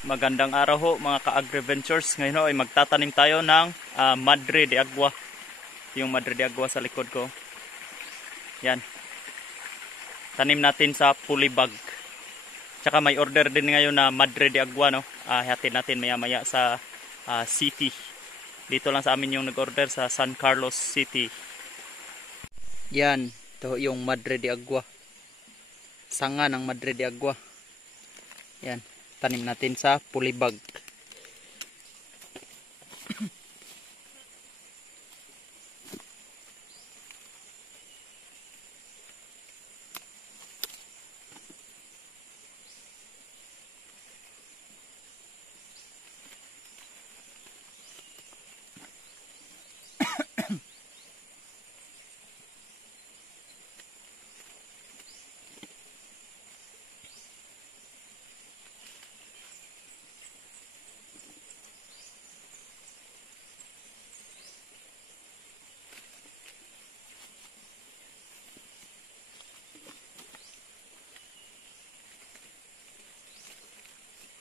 Magandang araw ho mga ka-agri-ventures. Ngayon ho ay magtatanim tayo ng Madre de Agua. Yung Madre de Agua sa likod ko. Yan. Tanim natin sa polybag. Tsaka may order din ngayon na Madre de Agua, no? Hatid natin maya-maya sa city. Dito lang sa amin yung nag-order sa San Carlos City. Yan. Ito yung Madre de Agua. Sanga ng Madre de Agua. Yan. Tanim natin sa polybag.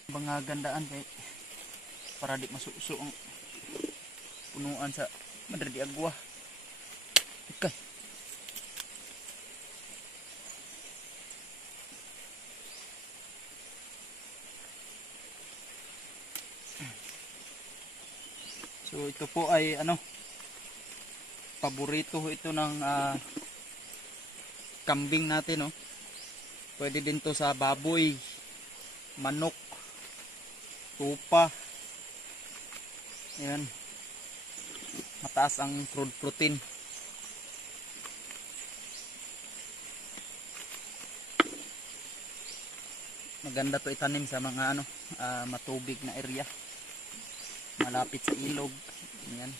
Mga gandaan kay para di masuso ang punuan sa Madre de Agua. Okay. So ito po ay paborito ito ng kambing natin, no. Pwede din to sa baboy, manok, tupa. Yan. Mataas ang crude protein. Maganda to itanim sa mga matubig na area. Malapit sa ilog. Yan.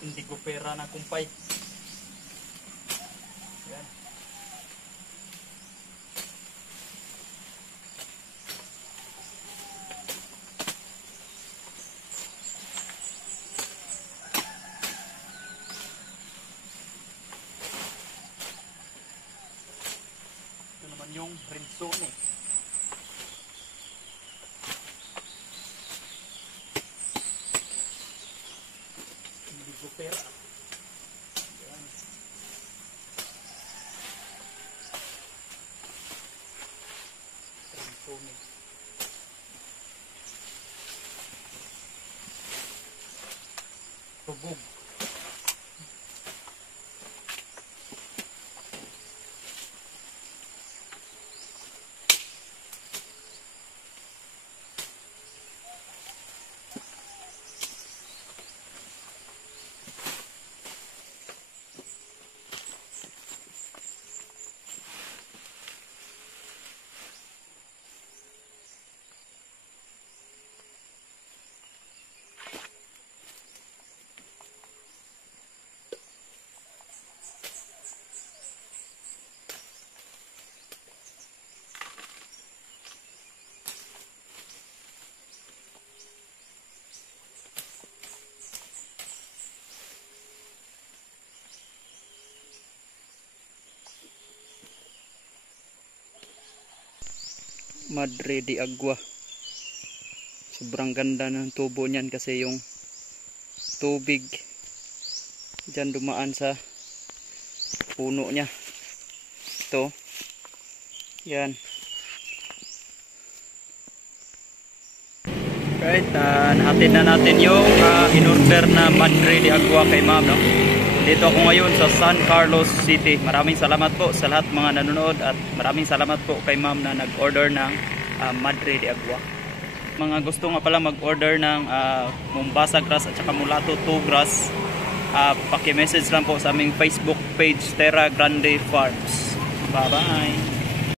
Hindi ko pera na kumpay. Yan. Ito naman yung Renzone. Pera. Yan. Tubog. Madre de Agua. Sobrang ganda ng tubo niyan kasi yung tubig dyan dumaan sa puno niya. Ito. Yan. Right, nahatid na natin yung in-order na Madre de Agua kay ma'am, no? Dito ako ngayon sa San Carlos City. Maraming salamat po sa lahat mga nanonood at maraming salamat po kay ma'am na nag-order ng Madre de Agua. Mga gusto nga pala mag-order ng Mombasa grass at saka Mulato 2 grass, paki-message lang po sa aming Facebook page Terra Grande Farms. Bye bye!